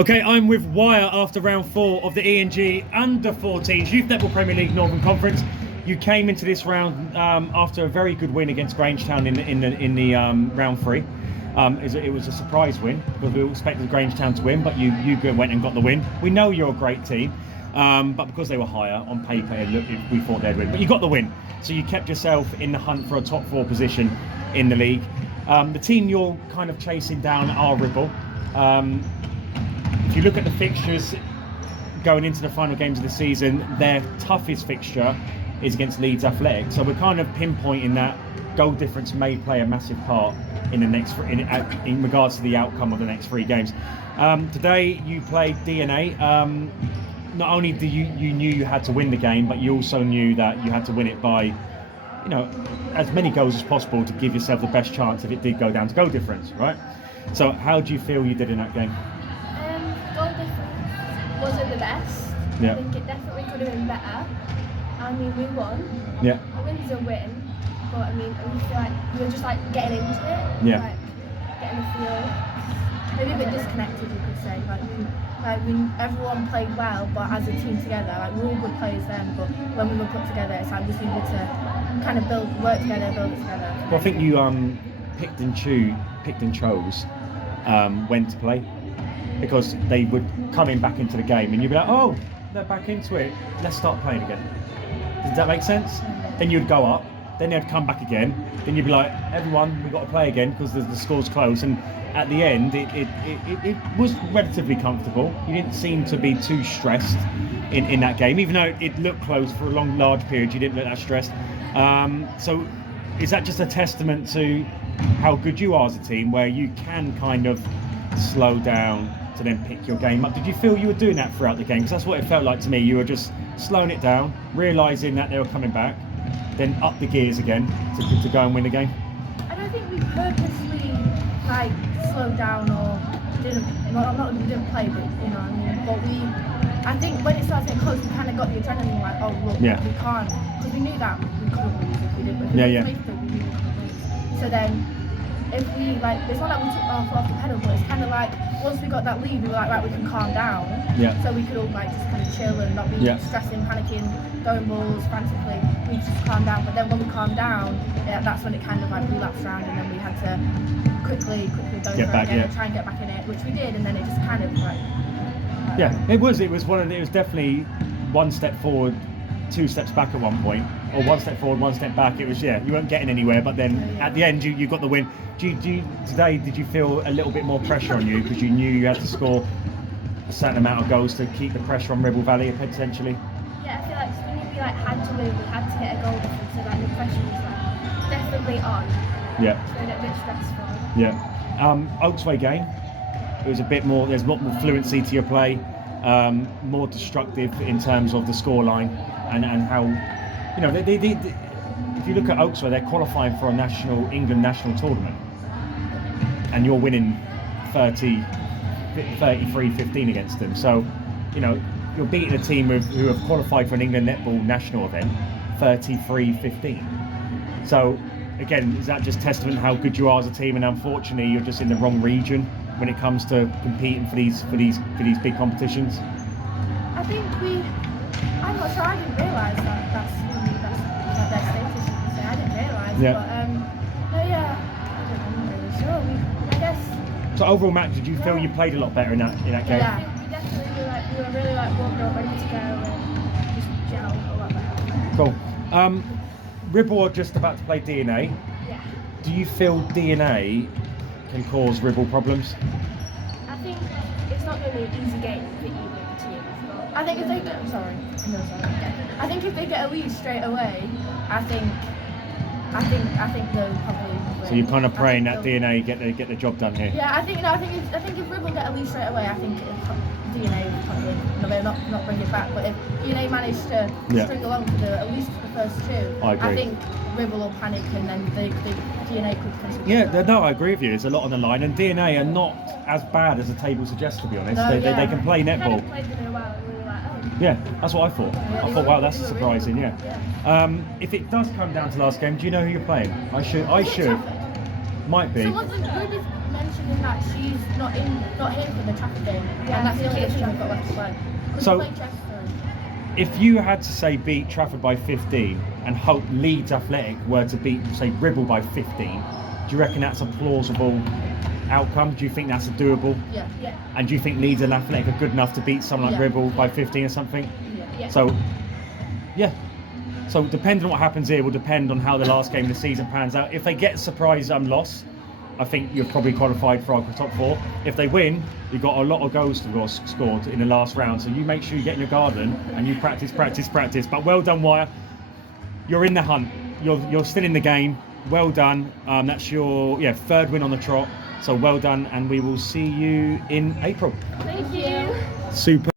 Okay, I'm with Wyre after round 4 of the ENG Under-14s Youth Netball Premier League Northern Conference. You came into this round after a very good win against Grangetown in the round 3. It was a surprise win because we all expected Grangetown to win, but you went and got the win. We know you're a great team, but because they were higher on paper, we thought they'd win. But you got the win, so you kept yourself in the hunt for a top 4 position in the league. The team you're kind of chasing down are Ribble. If you look at the fixtures going into the final games of the season, their toughest fixture is against Leeds Athletic. So we're kind of pinpointing that goal difference may play a massive part in the next in regards to the outcome of the next 3 games. Today you played DNA. Not only do you knew you had to win the game, but you also knew that you had to win it by, as many goals as possible to give yourself the best chance if it did go down to goal difference, right? So how do you feel you did in that game? Goal difference wasn't the best. Yeah. I think it definitely could have been better. I mean, we won. Yeah. A win's a win, but I mean, we feel like we were just like getting into it. Yeah. Like getting a feel. Maybe a bit disconnected, you could say. Everyone played well, but as a team together, like we're all good players then. But when we were put together, it's like we just needed to kind of work together, build it together. Well, I think you picked and chose when to play, because they would come in back into the game and you'd be like, oh, they're back into it, let's start playing again. Does that make sense? Then you'd go up, then they'd come back again, then you'd be like, everyone, we've got to play again because the score's close. And at the end, it was relatively comfortable. You didn't seem to be too stressed in that game, even though it looked close for a large period. You didn't look that stressed. So is that just a testament to how good you are as a team, where you can kind of slow down to then pick your game up? Did you feel you were doing that throughout the game? Because that's what it felt like to me. You were just slowing it down, realising that they were coming back, then up the gears again to go and win the game. I don't think we purposely slowed down or didn't play, but I think when it started getting close, we kind of got the adrenaline, like, oh look, yeah, we can't, because we knew that we couldn't lose if we didn't. Yeah. We knew we couldn't lose. So then, if we it's not like we took our foot off the pedal, but it's kind of like once we got that lead, we were like, right, we can calm down. Yeah. So we could all just kind of chill and not be stressing, panicking, throwing balls frantically. We just calm down. But then when we calmed down, that's when it kind of relapsed around, and then we had to quickly go for it again and try and get back in it, which we did, and then it just kind of it was definitely one step forward, 2 steps back at one point, or 1 step forward, 1 step back. It was you weren't getting anywhere, but then at the end you got the win. Today did you feel a little bit more pressure on you because you knew you had to score a certain amount of goals to keep the pressure on Ribble Valley potentially? Yeah, I feel like we knew we had to win, we had to get a goal difference, so the pressure was definitely on. Yeah. So a bit stressful. Yeah. Oaksway game, it was a bit more. There's a lot more fluency to your play, more destructive in terms of the scoreline and how, if you look at Oaksway, they're qualifying for a England national tournament, and you're winning 33-15 against them. So, you're beating a team who have qualified for an England netball national event 33-15. So again, is that just testament to how good you are as a team? And unfortunately, you're just in the wrong region when it comes to competing for these big competitions. I think I'm not sure. I didn't realise that's their status. I didn't realise. Yeah. But I'm not really sure. I guess. So overall, Matt, did you feel you played a lot better in that game? Yeah, I think we definitely we were really warmed up, ready to go, and just gel a lot better. Cool. Ribble are just about to play DNA. Yeah. Do you feel DNA can cause Ribble problems? I think it's not going to be an easy game for either team. I think if they get, I think if they get a lead straight away, I think they'll probably win. So you're kind of praying that DNA get the job done here. Yeah, I think if Ribble get a lead straight away, I think DNA will probably not bring it back. But if DNA manage to string along for at least the first 2, I think Ribble will panic, and then the DNA could potentially. Yeah, no, I agree with you. There's a lot on the line, and DNA are not as bad as the table suggests, to be honest. They can play netball. Yeah, that's what I thought. I thought, wow, that's surprising. Yeah. If it does come down to last game, do you know who you're playing? I should. Might be. So wasn't Ruby mentioning that she's not here for the Trafford game, and that's the only game we've got left to play. So, if you had to say beat Trafford by 15 and hope Leeds Athletic were to beat, say, Ribble by 15, do you reckon that's a plausible outcome? Do you think that's a doable? Yeah. And do you think Leeds and Athletic are good enough to beat someone like Ribble by 15 or something? Yeah. So, yeah. So depending on what happens here will depend on how the last game of the season pans out. If they get a surprise loss, I think you're probably qualified for our top 4. If they win, you've got a lot of goals to go scored in the last round. So you make sure you get in your garden and you practice. But well done, Wyre. You're in the hunt. You're still in the game. Well done. That's your 3rd win on the trot. So well done, and we will see you in April. Thank you. Super.